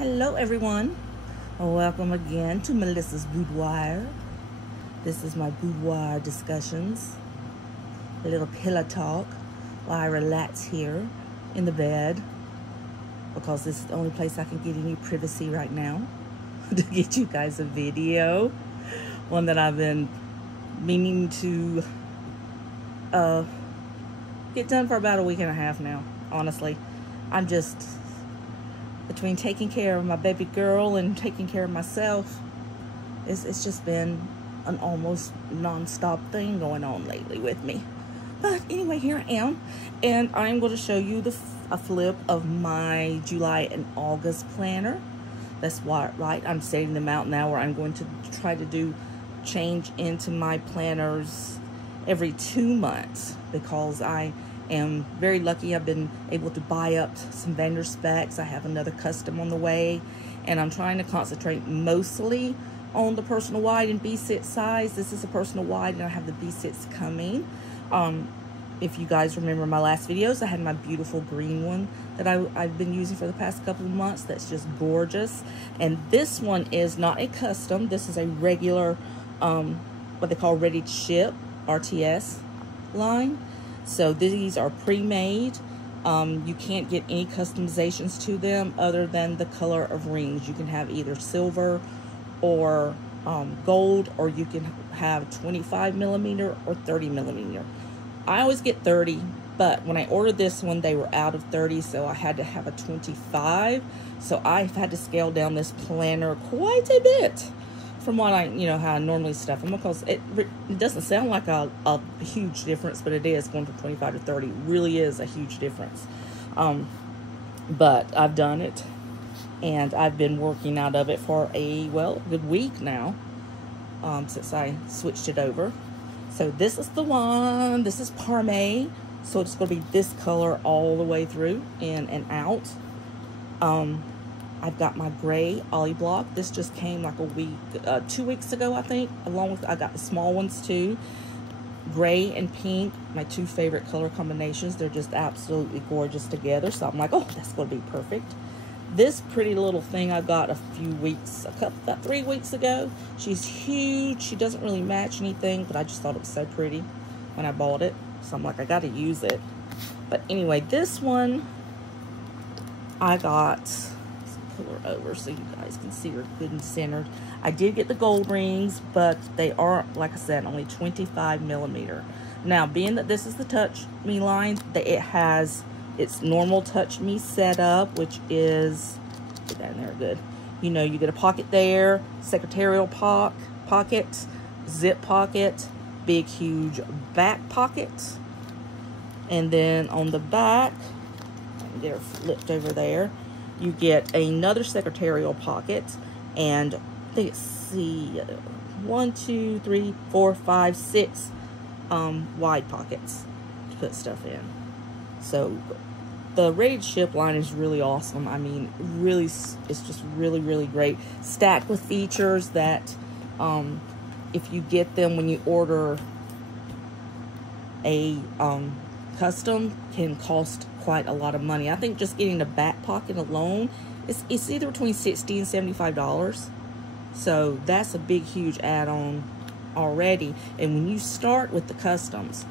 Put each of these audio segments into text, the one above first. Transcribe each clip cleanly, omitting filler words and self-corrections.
Hello everyone, welcome again to Melissa's Boudoir. This is my boudoir discussions, a little pillow talk while I relax here in the bed, because this is the only place I can get any privacy right now to get you guys a video, one that I've been meaning to get done for about a week and a half now. Honestly, I'm just between taking care of my baby girl and taking care of myself, it's just been an almost non-stop thing going on lately with me. But anyway, here I am, and I'm going to show you a flip of my July and August planner. That's why, right, I'm setting them out now, where I'm going to try to change into my planners every 2 months, because I am very lucky. I've been able to buy up some vendor specs. I have another custom on the way, and I'm trying to concentrate mostly on the personal wide and B6 size. This is a personal wide, and I have the B6 coming. If you guys remember my last videos, I had my beautiful green one that I've been using for the past couple of months. That's just gorgeous. And this one is not a custom. This is a regular, what they call ready to ship, RTS line. So these are pre-made. You can't get any customizations to them other than the color of rings. You can have either silver or gold, or you can have 25 millimeter or 30 millimeter. I always get 30, but when I ordered this one, they were out of 30, so I had to have a 25. So I've had to scale down this planner quite a bit from what how I normally stuff them, because it doesn't sound like a huge difference, but it is. Going from 25 to 30 really is a huge difference. But I've done it, and I've been working out of it for a good week now, since I switched it over. So this is the one. This is Parme, so it's going to be this color all the way through, in and out. I've got my gray ollie block. This just came like 2 weeks ago, I think. Along with, I got the small ones too. Gray and pink, my two favorite color combinations. They're just absolutely gorgeous together. So I'm like, oh, that's going to be perfect. This pretty little thing I got about 3 weeks ago. She's huge. She doesn't really match anything, but I just thought it was so pretty when I bought it. So I'm like, I got to use it. But anyway, this one I got, her over so you guys can see her good and centered. I did get the gold rings, but they are, like I said, only 25 millimeter. Now, being that this is the Touch Me line, it has its normal Touch Me setup, which is, get that in there good. You get a pocket there, secretarial pocket, zip pocket, big huge back pocket, and then on the back, I can get her flipped over there, you get another secretarial pocket, and I think it's 1, 2, 3, 4, 5, 6 wide pockets to put stuff in. So the ready to ship line is really awesome. I mean, really, it's just really, really great. Stacked with features that if you get them when you order a custom, can cost quite a lot of money. I think just getting the back pocket alone, it's either between $60 and $75. So that's a big, huge add-on already. And when you start with the customs,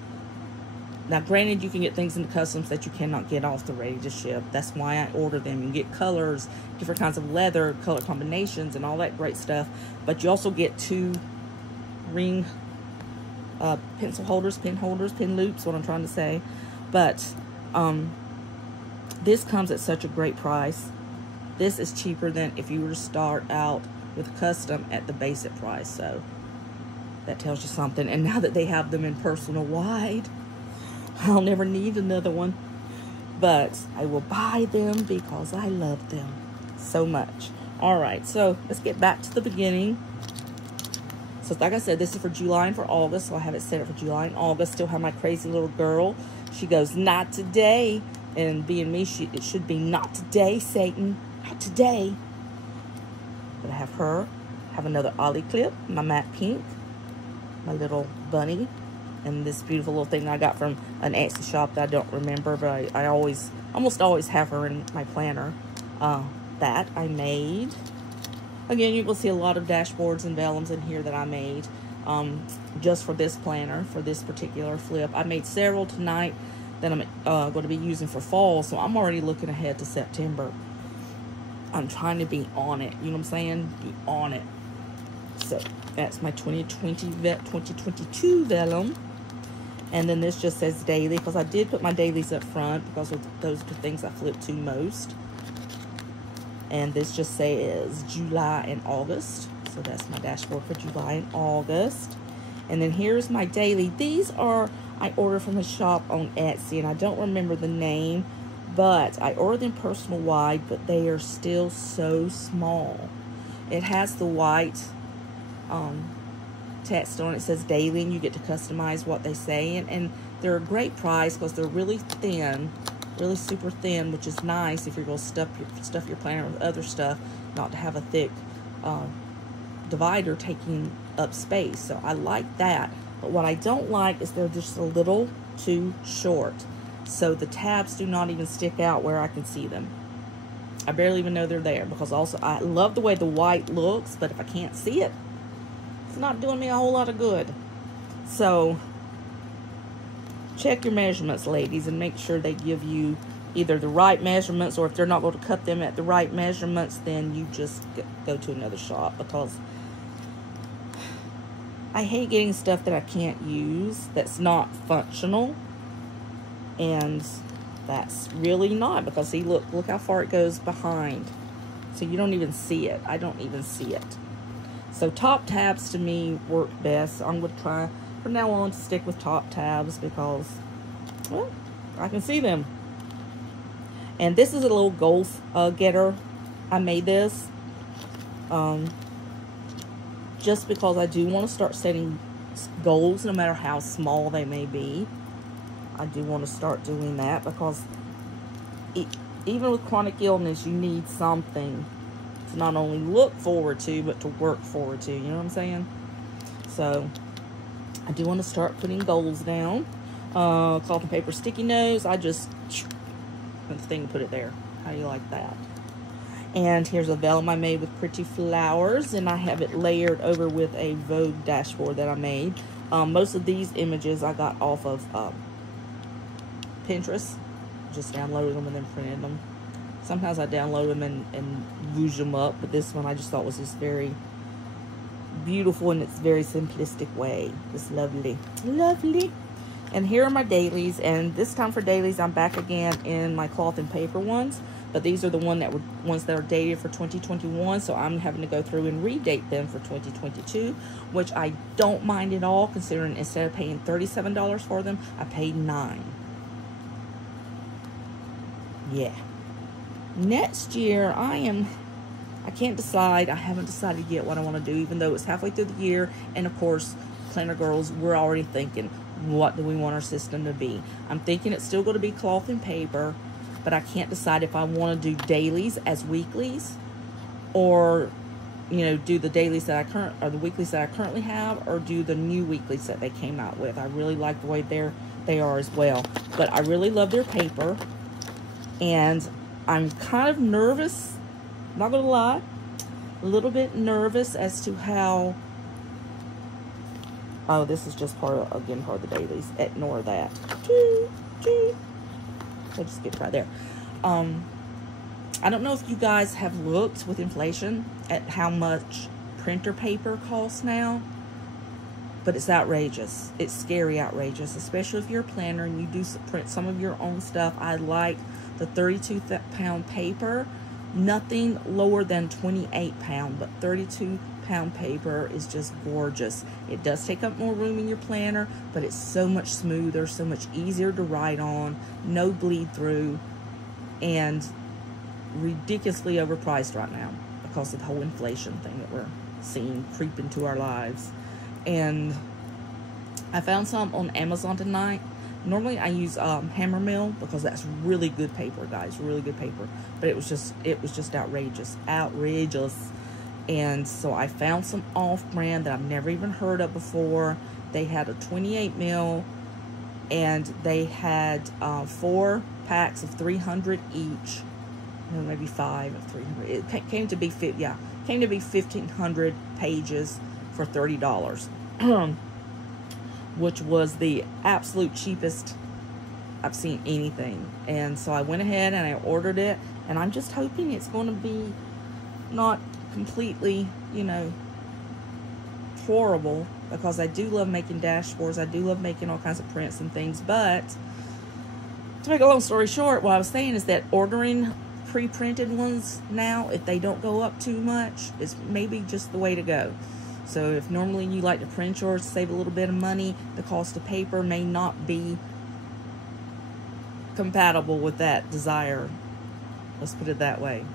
now granted, you can get things in the customs that you cannot get off the ready to ship. That's why I order them. You get colors, different kinds of leather, color combinations, and all that great stuff. But you also get 2 ring pencil holders, pen loops, what I'm trying to say. But this comes at such a great price. This is cheaper than if you were to start out with custom at the basic price. So that tells you something. And now that they have them in personal wide, I'll never need another one. But I will buy them because I love them so much. All right, so let's get back to the beginning. So like I said, this is for July and for August. So I have it set up for July and August. Still have my crazy little girl. She goes, not today. And being me, it should be not today, Satan. Not today. But I have her. Have another ollie clip. My matte pink. My little bunny. And this beautiful little thing I got from an Etsy shop that I don't remember. But I almost always have her in my planner. that I made. Again, you will see a lot of dashboards and vellums in here that I made just for this planner, for this particular flip. I made several tonight that I'm going to be using for fall, so I'm already looking ahead to September. I'm trying to be on it, you know what I'm saying? Be on it. So that's my 2022 vellum. And then this just says daily, because I did put my dailies up front because those are the things I flip to most. And this just says July and August. So that's my dashboard for July and August. And then here's my daily. These are, I ordered from the shop on Etsy, and I don't remember the name, but I ordered them personal wide, but they are still so small. It has the white text on it. It says daily, and you get to customize what they say. And they're a great price because they're really thin. Really super thin, which is nice if you're going to stuff your planner with other stuff, not to have a thick divider taking up space. So I like that. But what I don't like is they're just a little too short. So the tabs do not even stick out where I can see them. I barely even know they're there, because also I love the way the white looks, but if I can't see it, it's not doing me a whole lot of good. So check your measurements, ladies, and make sure they give you either the right measurements, or if they're not going to cut them at the right measurements, then you just go to another shop, because I hate getting stuff that I can't use, that's not functional. And that's really not, because see, look how far it goes behind. So you don't even see it. I don't even see it. So top tabs to me work best. I'm going to try from now on to stick with top tabs because, well, I can see them. And this is a little goal getter. I made this just because I do want to start setting goals, no matter how small they may be. I do want to start doing that because even with chronic illness, you need something to not only look forward to, but to work forward to. You know what I'm saying? So I do want to start putting goals down. Cloth and paper sticky notes. I just put the thing, put it there. How do you like that? And here's a vellum I made with pretty flowers, and I have it layered over with a Vogue dashboard that I made. Most of these images I got off of Pinterest. Just downloaded them and then printed them. Sometimes I download them and woosh them up, but this one I just thought was just very beautiful in its very simplistic way. It's lovely. Lovely. And here are my dailies, and this time for dailies I'm back again in my cloth and paper ones, but these are the ones that are dated for 2021, so I'm having to go through and redate them for 2022, which I don't mind at all, considering instead of paying $37 for them, I paid $9. Yeah. Next year, I can't decide. I haven't decided yet what I want to do, even though it's halfway through the year. And of course, Planner Girls, we're already thinking, what do we want our system to be? I'm thinking it's still going to be cloth and paper, but I can't decide if I want to do dailies as weeklies, or, you know, do the dailies that the weeklies that I currently have, or do the new weeklies that they came out with. I really like the way they are as well. But I really love their paper, and I'm kind of nervous, not gonna lie, a little bit nervous as to how, oh, this is just part of the dailies. Ignore that. I'll just get right there. I don't know if you guys have looked with inflation at how much printer paper costs now, but it's outrageous. It's scary outrageous, especially if you're a planner and you do print some of your own stuff. I like the 32-pound paper, nothing lower than 28-pound, but 32-pound paper is just gorgeous. It does take up more room in your planner, but it's so much smoother, so much easier to write on, no bleed through, and ridiculously overpriced right now because of the whole inflation thing that we're seeing creep into our lives. And I found some on Amazon tonight. Normally I use Hammer Mill because that's really good paper, guys, really good paper. But it was just outrageous. And so I found some off-brand that I've never even heard of before. They had a 28 mil, and they had 4 packs of 300 each. no, maybe 5 or 300. It came to be came to be 1,500 pages for $30, which was the absolute cheapest I've seen anything. And so I went ahead and I ordered it, and I'm just hoping it's going to be not completely, you know, horrible, because I do love making dashboards. I do love making all kinds of prints and things. But to make a long story short, what I was saying is that ordering pre-printed ones now, if they don't go up too much, is maybe just the way to go. So if normally you like to print yours to save a little bit of money, the cost of paper may not be compatible with that desire. Let's put it that way.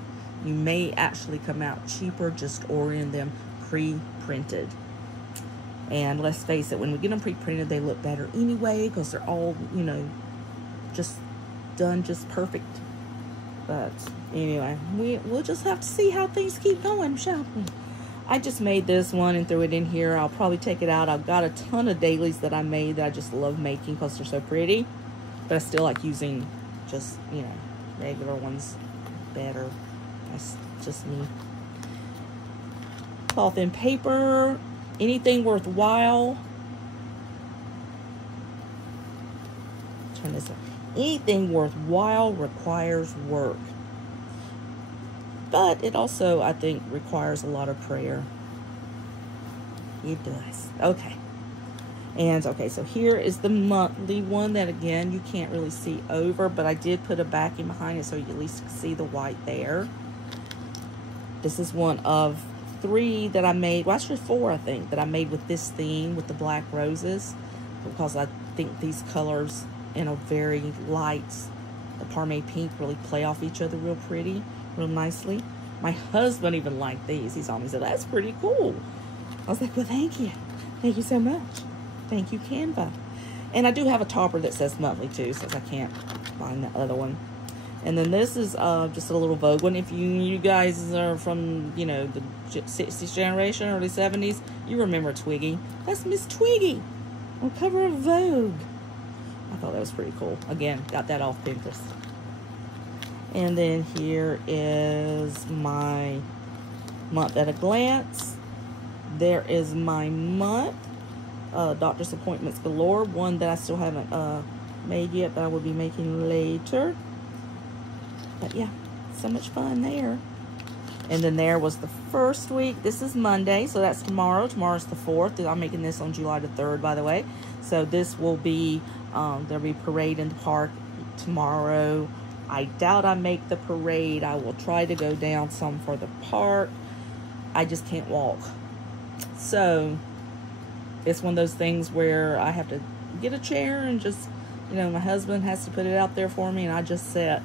You may actually come out cheaper just ordering them pre-printed. And let's face it, when we get them pre-printed, they look better anyway, because they're all, you know, just done just perfect. But anyway, we'll just have to see how things keep going, shall we? I just made this one and threw it in here. I'll probably take it out. I've got a ton of dailies that I made that I just love making because they're so pretty. But I still like using just, you know, regular ones better. That's just me. Cloth and paper. Anything worthwhile. Turn this up. Anything worthwhile requires work. But it also, I think, requires a lot of prayer. It does. Okay. And, okay, so here is the monthly one that, again, you can't really see over, but I did put a backing behind it so you at least see the white there. This is one of 3 that I made, well, actually 4, I think, that I made with this theme, with the black roses, because I think these colors in a very light, the Parme pink, really play off each other real pretty, real nicely. My husband even liked these. He saw me and said, that's pretty cool. I was like, well, thank you. Thank you so much. Thank you, Canva. And I do have a topper that says monthly, too, since I can't find the other one. And then this is just a little Vogue one. If you guys are from, you know, the 60s generation, early 70s, you remember Twiggy. That's Miss Twiggy on cover of Vogue. I thought that was pretty cool. Again, got that off Pinterest. And then here is my month at a glance. There is my month. Doctor's appointments galore. One that I still haven't made yet, but I will be making later. But yeah, so much fun there. And then there was the first week. This is Monday, so that's tomorrow. Tomorrow's the 4th. I'm making this on July the 3rd, by the way. So this will be, there'll be parade in the park tomorrow. I doubt I make the parade. I will try to go down some for the park. I just can't walk. So it's one of those things where I have to get a chair and just, you know, my husband has to put it out there for me, and I just sit.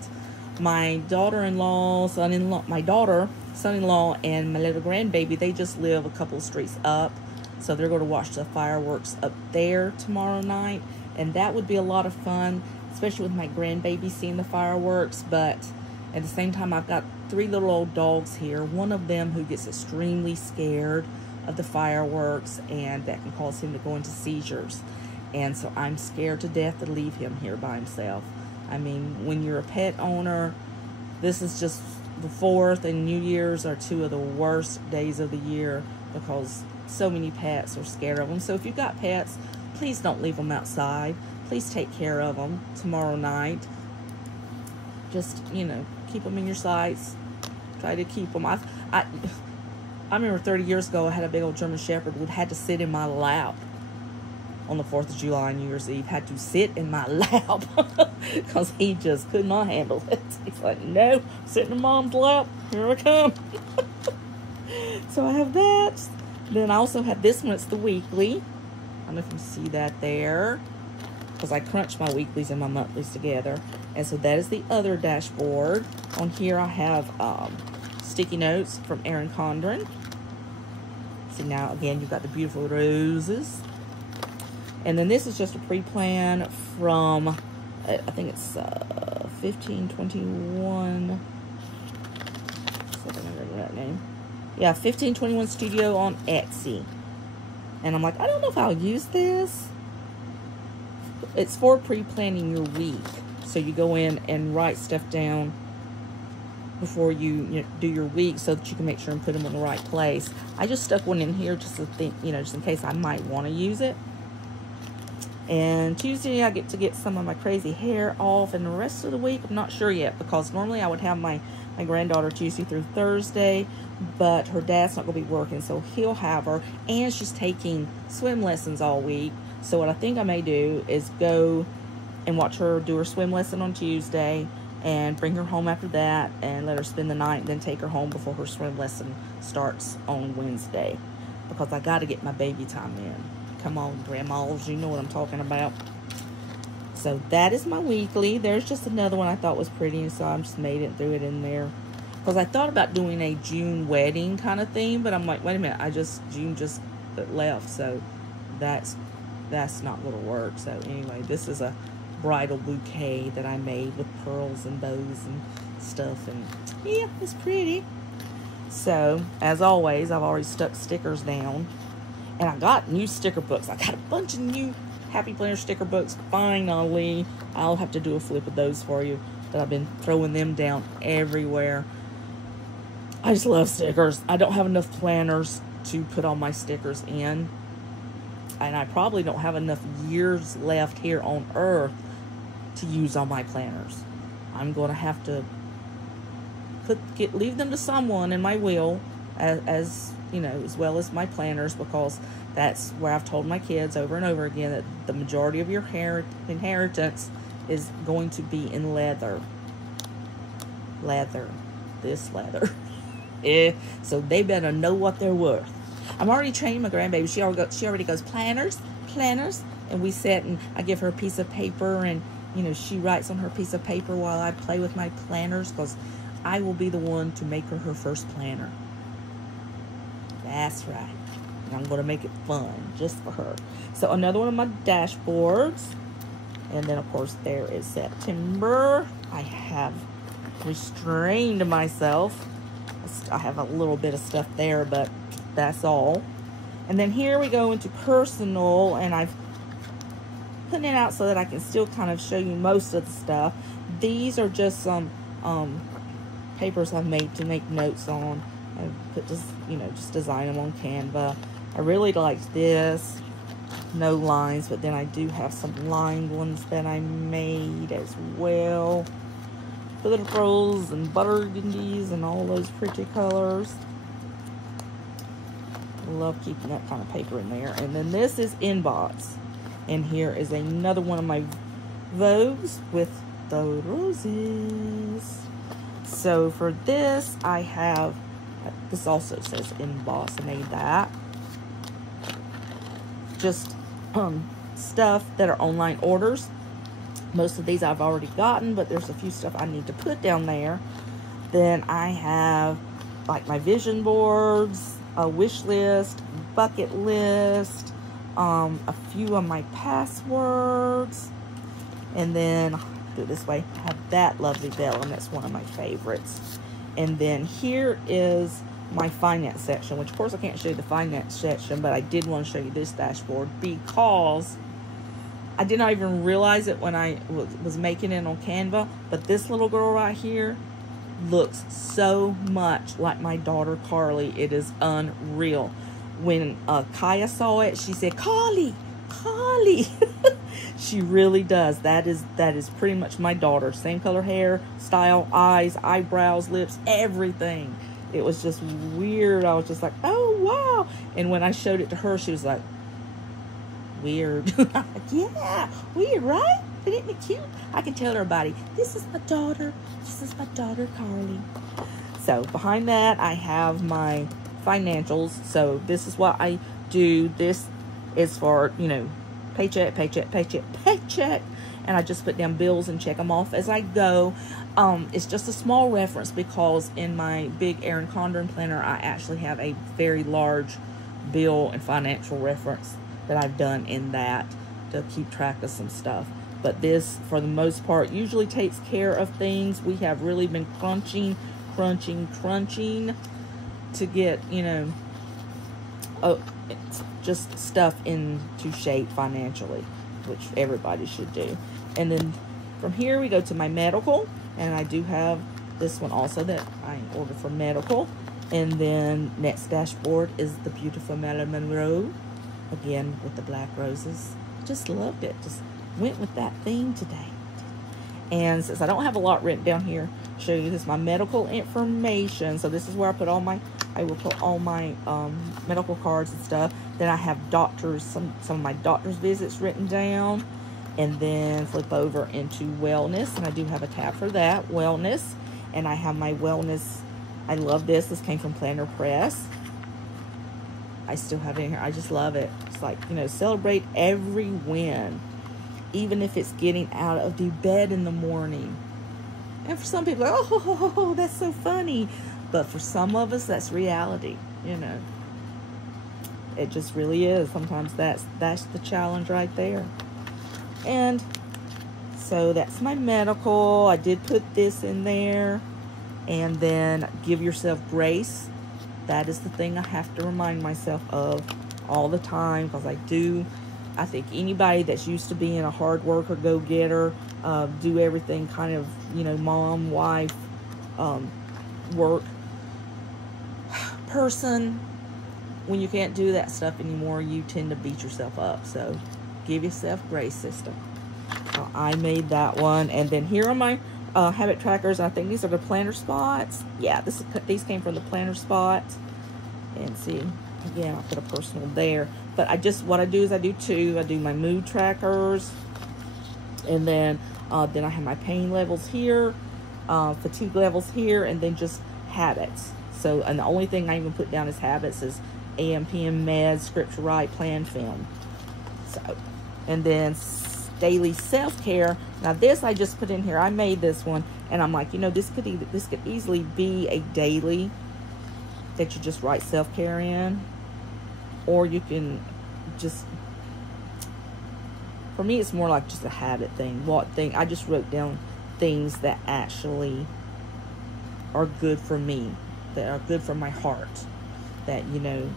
My daughter-in-law, son-in-law, my daughter, son-in-law, and my little grandbaby, they just live a couple of streets up. So they're going to watch the fireworks up there tomorrow night. And that would be a lot of fun, especially with my grandbaby seeing the fireworks. But at the same time, I've got 3 little old dogs here. One of them who gets extremely scared of the fireworks, and that can cause him to go into seizures. And so I'm scared to death to leave him here by himself. I mean, when you're a pet owner, this is just the 4th and New Year's are 2 of the worst days of the year because so many pets are scared of them. So if you've got pets, please don't leave them outside. Please take care of them tomorrow night. Just, you know, keep them in your sights. Try to keep them. I remember 30 years ago, I had a big old German Shepherd who had to sit in my lap on the 4th of July and New Year's Eve. Had to sit in my lap because he just could not handle it. He's like, no, sit in mom's lap. Here I come. So I have that. Then I also have this one. It's the weekly. I don't know if you see that there, because I crunch my weeklies and my monthlies together. And so that is the other dashboard. On here I have sticky notes from Erin Condren. See, now again, you've got the beautiful roses. And then this is just a pre-plan from, I think it's 1521. I remember that name. Yeah, 1521 Studio on Etsy. And I'm like, I don't know if I'll use this. It's for pre-planning your week. So you go in and write stuff down before you do your week, so that you can make sure and put them in the right place. I just stuck one in here just to think, just in case I might want to use it. And Tuesday, I get to get some of my crazy hair off, and the rest of the week, I'm not sure yet, because normally I would have my granddaughter Tuesday through Thursday, but her dad's not going to be working, so he'll have her, and she's taking swim lessons all week. So what I think I may do is go and watch her do her swim lesson on Tuesday, and bring her home after that, and let her spend the night, and then take her home before her swim lesson starts on Wednesday, because I got to get my baby time in. Come on, grandmas, you know what I'm talking about. So that is my weekly. There's just another one I thought was pretty, so I just made it and threw it in there. Because I thought about doing a June wedding kind of theme, but I'm like, wait a minute, June just left, so that's not going to work. So anyway, this is a bridal bouquet that I made with pearls and bows and stuff, and yeah, it's pretty. So as always, I've already stuck stickers down. And I got new sticker books. I got a bunch of new Happy Planner sticker books. Finally, I'll have to do a flip of those for you. But I've been throwing them down everywhere. I just love stickers. I don't have enough planners to put all my stickers in. And I probably don't have enough years left here on Earth to use all my planners. I'm going to have to leave them to someone in my will, as well as my planners, because that's where I've told my kids over and over again that the majority of your inheritance is going to be in leather. This leather. So they better know what they're worth. I'm already training my grandbaby. She already goes, planners, and we sit and I give her a piece of paper, and she writes on her piece of paper while I play with my planners, because I will be the one to make her first planner. That's right. And I'm going to make it fun just for her. So another one of my dashboards. And then, of course, there is September. I have restrained myself. I have a little bit of stuff there, but that's all. And then here we go into personal. And I've put it out so that I can still kind of show you most of the stuff. These are just some papers I've made to make notes on. I put just, just design them on Canva. I really liked this. No lines, but then I do have some lined ones that I made as well. Pearls and burgundies and all those pretty colors. I love keeping that kind of paper in there. And then this is Inbox. And here is another one of my Vogues with the roses. So for this, I have, this also says Emboss. I made that. Just stuff that are online orders. Most of these I've already gotten, but there's a few stuff I need to put down there. Then I have like my vision boards, a wish list, bucket list, a few of my passwords, and then do it this way. I have that lovely bell, and that's one of my favorites. And then here is my finance section, which of course I can't show you the finance section, but I did want to show you this dashboard because I did not even realize it when I was making it on Canva, but this little girl right here looks so much like my daughter Carly. It is unreal. When Kaya saw it, she said, Carly. She really does. That is pretty much my daughter. Same color hair, style, eyes, eyebrows, lips, everything. It was just weird. I was just like, oh, wow. And when I showed it to her, she was like, weird. I'm like, yeah, weird, right? But isn't it cute? I can tell everybody, this is my daughter. This is my daughter, Carly. So behind that, I have my financials. So this is what I do. This is for, paycheck, paycheck, paycheck, paycheck. And I just put down bills and check them off as I go. It's just a small reference because in my big Erin Condren planner, I actually have a very large bill and financial reference that I've done in that to keep track of some stuff. But this, for the most part, usually takes care of things. We have really been crunching to get, just stuff into shape financially, which everybody should do. And then from here we go to my medical, and I do have this one also that I ordered for medical. And then next dashboard is the beautiful Marilyn Monroe, again with the black roses. Just loved it. Just went with that theme today. And since I don't have a lot written down here, I'll show you this, my medical information. So this is where I put all my, I will put all my medical cards and stuff. Then I have doctors, some of my doctor's visits written down. And then flip over into wellness. And I do have a tab for that, wellness. And I have my wellness. I love this. This came from Planner Press. I still have it in here. I just love it. It's like, you know, celebrate every win. Even if it's getting out of the bed in the morning. And for some people, oh, that's so funny. But for some of us, that's reality, you know. It just really is. Sometimes that's the challenge right there. And so that's my medical. I did put this in there. And then give yourself grace. That is the thing I have to remind myself of all the time, because I think anybody that's used to being a hard worker, go-getter, do everything kind of, you know, mom, wife, work person, when you can't do that stuff anymore, you tend to beat yourself up. So give yourself grace, sister. I made that one. And then here are my habit trackers. I think these are the planner spots. Yeah, these came from the planner spots. And see, again, I put a personal there. But what I do is I do two. I do my mood trackers. And then I have my pain levels here, fatigue levels here, and then just habits. So, and the only thing I even put down as habits is AM, PM, meds, scripture write, plan, film. So, and then daily self-care. Now this I just put in here. I made this one, and I'm like, you know, this could easily be a daily that you just write self-care in, or you can just, for me it's more like just a habit thing. I just wrote down things that actually are good for me, that are good for my heart, that, you know,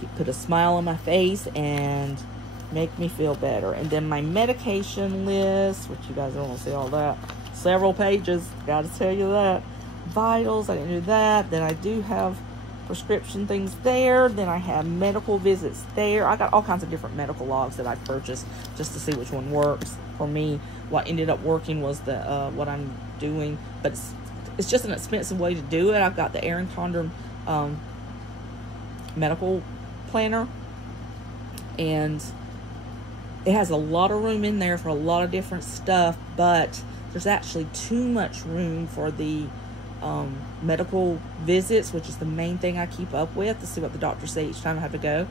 you put a smile on my face and make me feel better. And then my medication list, which you guys don't want to see all that, several pages, gotta tell you that. Vitals, I didn't do that. Then I do have prescription things there. Then I have medical visits there. I got all kinds of different medical logs that I purchased just to see which one works for me. What ended up working was the what I'm doing, but it's just an expensive way to do it. I've got the Erin Condren medical planner, and it has a lot of room in there for a lot of different stuff, but there's actually too much room for the medical visits, which is the main thing I keep up with to see what the doctors say each time I have to go.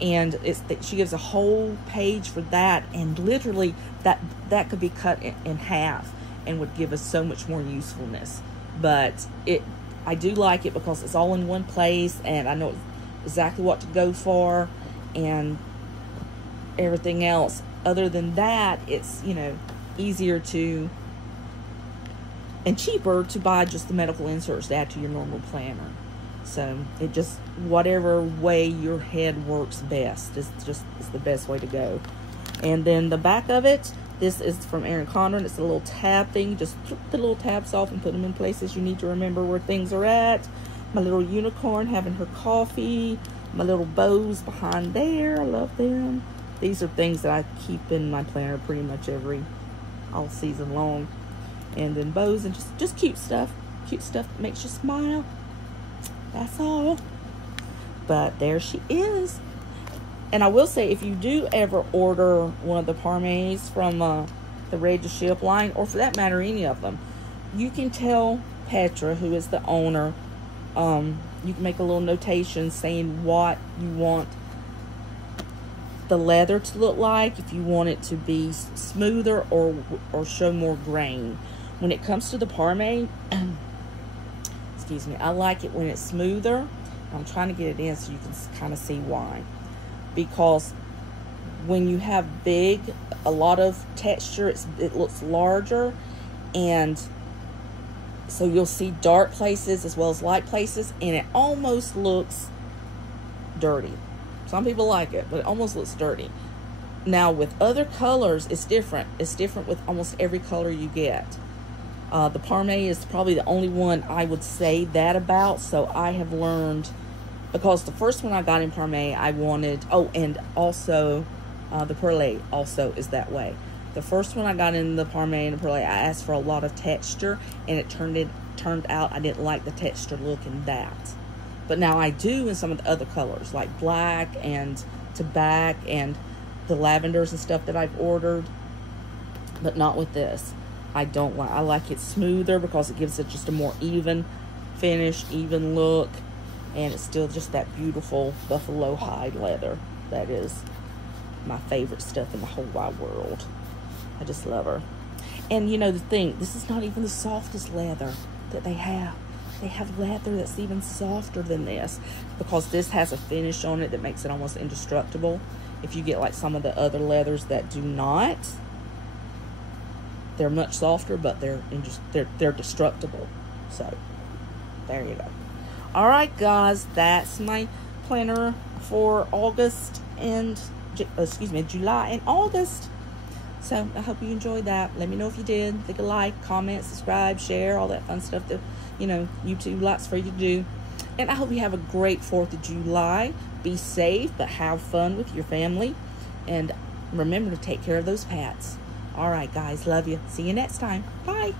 And she gives a whole page for that, and literally that could be cut in half and would give us so much more usefulness. But I do like it because it's all in one place, and I know exactly what to go for and everything else. Other than that, it's, you know, easier to and cheaper to buy just the medical inserts to add to your normal planner. So it just, whatever way your head works best is the best way to go. And then the back of it, this is from Erin Condren. It's a little tab thing. Just flip the little tabs off and put them in places you need to remember where things are at. My little unicorn having her coffee. My little bows behind there. I love them. These are things that I keep in my planner pretty much all season long. And then bows and just cute stuff that makes you smile. That's all. But there she is. And I will say, if you do ever order one of the Parmes from the Ready to Ship line, or for that matter any of them, you can tell Petra, who is the owner, you can make a little notation saying what you want the leather to look like, if you want it to be smoother or show more grain. When it comes to the Parme, excuse me, I like it when it's smoother. I'm trying to get it in so you can kind of see why. Because when you have a lot of texture, it looks larger, and so you'll see dark places as well as light places, and it almost looks dirty. Some people like it, but it almost looks dirty. Now with other colors, it's different. It's different with almost every color you get. The Parme is probably the only one I would say that about. So I have learned, because the first one I got in Parme, I wanted, oh, and also the Perle also is that way. The first one I got in the Parme and the Perle, I asked for a lot of texture, and it turned out I didn't like the texture look in that. But now I do in some of the other colors, like black and tobacco and the lavenders and stuff that I've ordered, but not with this. I don't like, I like it smoother because it gives it just a more even finish, even look, and it's still just that beautiful buffalo hide leather. That is my favorite stuff in the whole wide world. I just love her. And you know the thing, this is not even the softest leather that they have. They have leather that's even softer than this, because this has a finish on it that makes it almost indestructible. If you get like some of the other leathers that do not, they're much softer, but they're destructible. So there you go. All right, guys, that's my planner for August and July and August. So I hope you enjoyed that. Let me know if you did. Click a like, comment, subscribe, share, all that fun stuff that, you know, YouTube likes for you to do. And I hope you have a great 4th of July. Be safe, but have fun with your family. And remember to take care of those pets. All right, guys. Love you. See you next time. Bye.